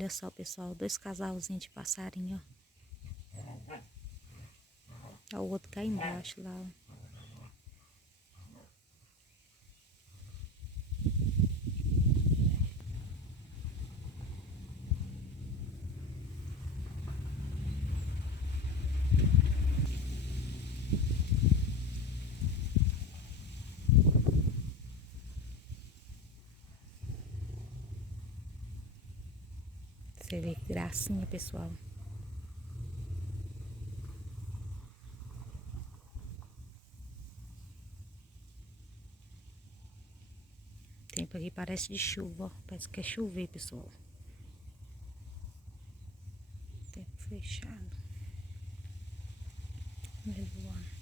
Olha só, pessoal, dois casalzinhos de passarinho, ó. Ó, o outro cá embaixo lá, ó. Você vê que gracinha, pessoal. O tempo aqui parece de chuva, ó. Parece que é chover, pessoal. Tempo fechado. Olha voar.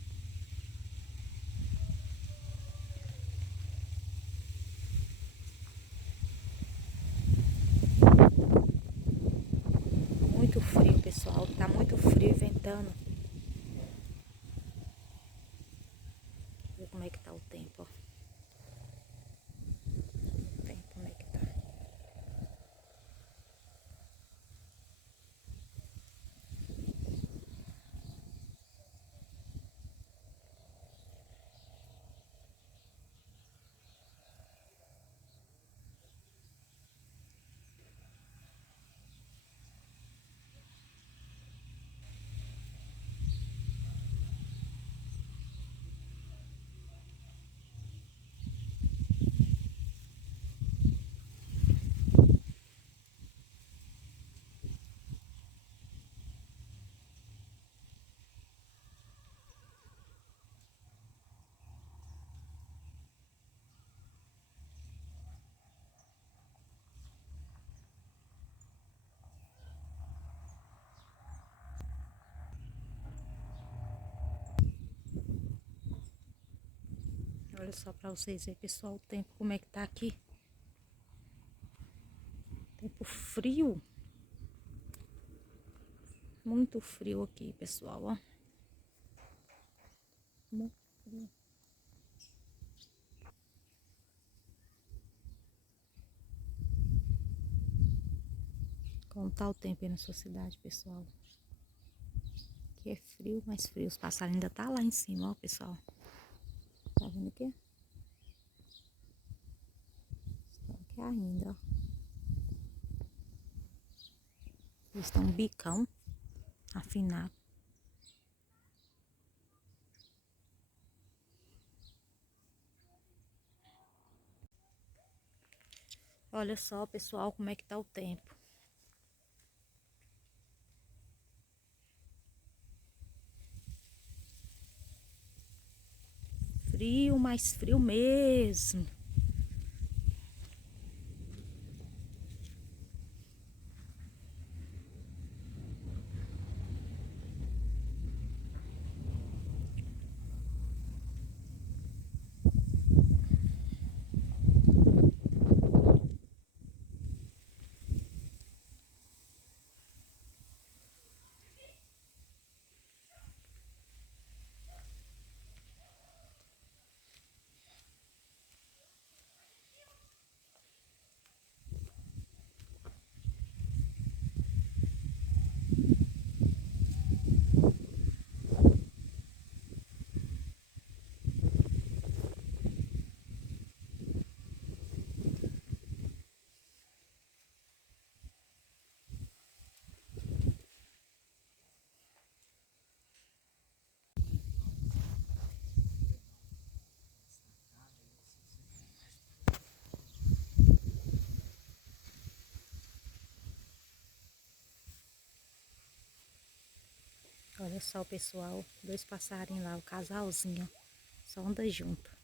Muito frio, pessoal. Tá muito frio e ventando. Ver como é que tá o tempo, ó. O tempo, como é que tá. Olha só pra vocês verem, pessoal, o tempo como é que tá aqui. Tempo frio. Muito frio aqui, pessoal, ó. Muito frio. Como tá o tempo aí na sua cidade, pessoal? Aqui é frio, mas frio. Os passarinhos ainda tá lá em cima, ó, pessoal. Tá vendo aqui? Estão aqui ainda, ó. Eles estão um bicão afinado. Olha só, pessoal, como é que tá o tempo. Frio, mas frio mesmo. Olha só, pessoal, dois passarinhos lá, o casalzinho, só anda junto.